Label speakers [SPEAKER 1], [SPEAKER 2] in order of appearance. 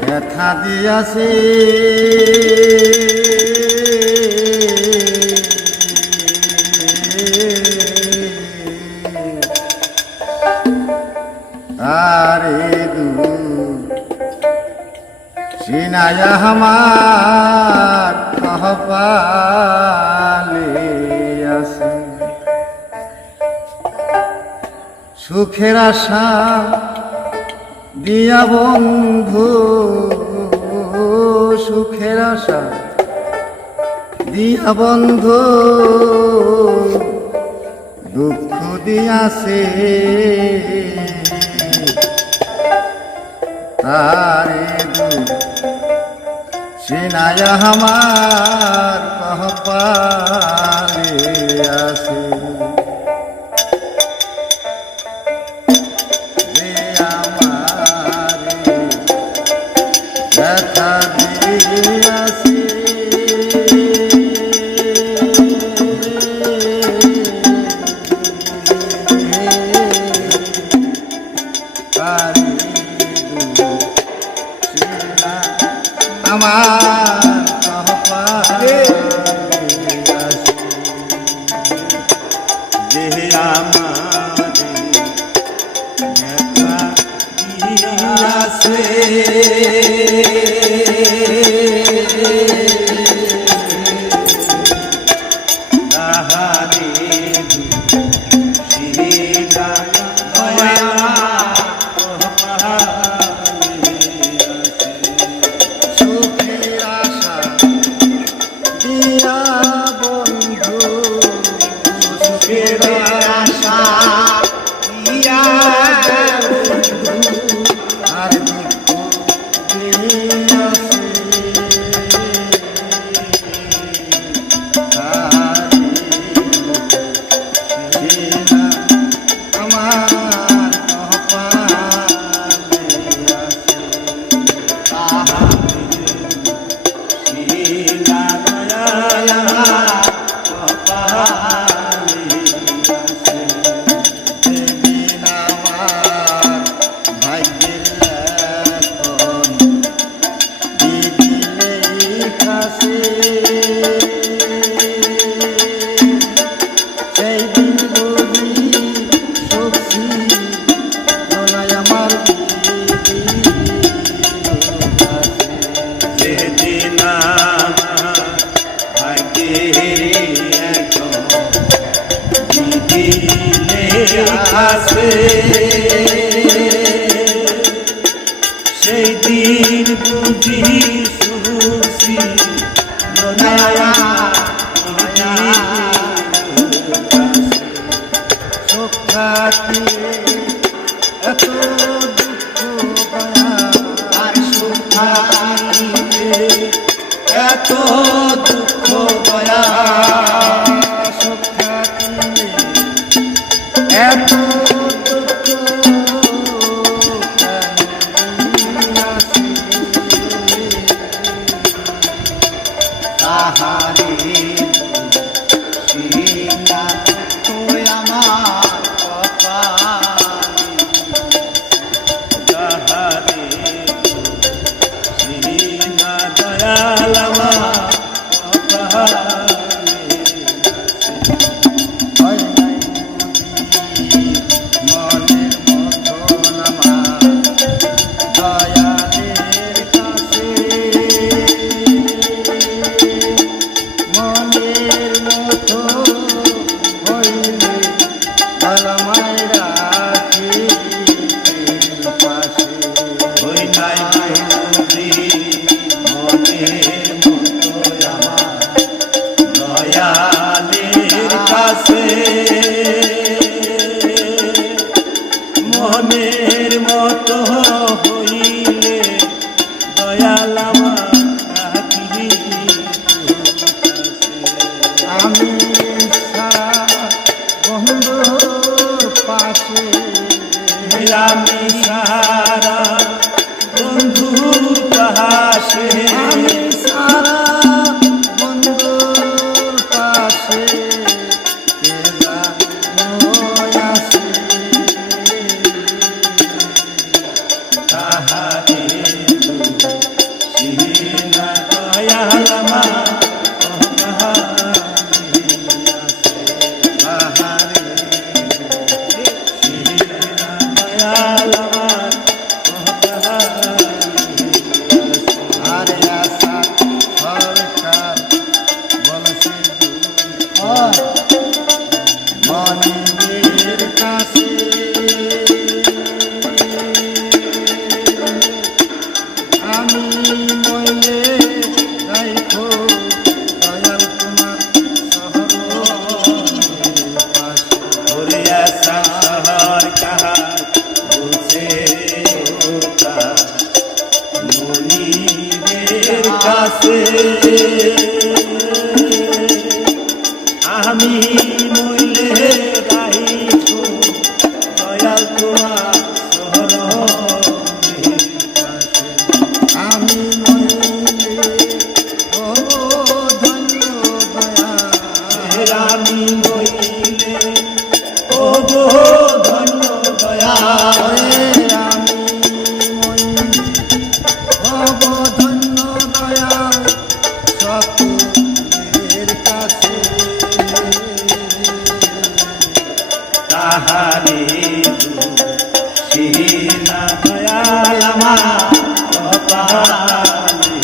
[SPEAKER 1] ব্যথা দিয়াছে। তারে দু সিনায়া আমার কহ পালে আছে। সুখের আশা দিয়া বন্ধু সুখের আশা দিয়া বন্ধু দুঃখ দিয়াছে তারে চিনায় আমার কহপালে রে আছে। সেই দিন বুঝি
[SPEAKER 2] শুনছি
[SPEAKER 1] সখাতে এত
[SPEAKER 2] Thank you.
[SPEAKER 1] আমি
[SPEAKER 2] মইলে রাইখো তাহারে সিনা দয়াল আমার কপালে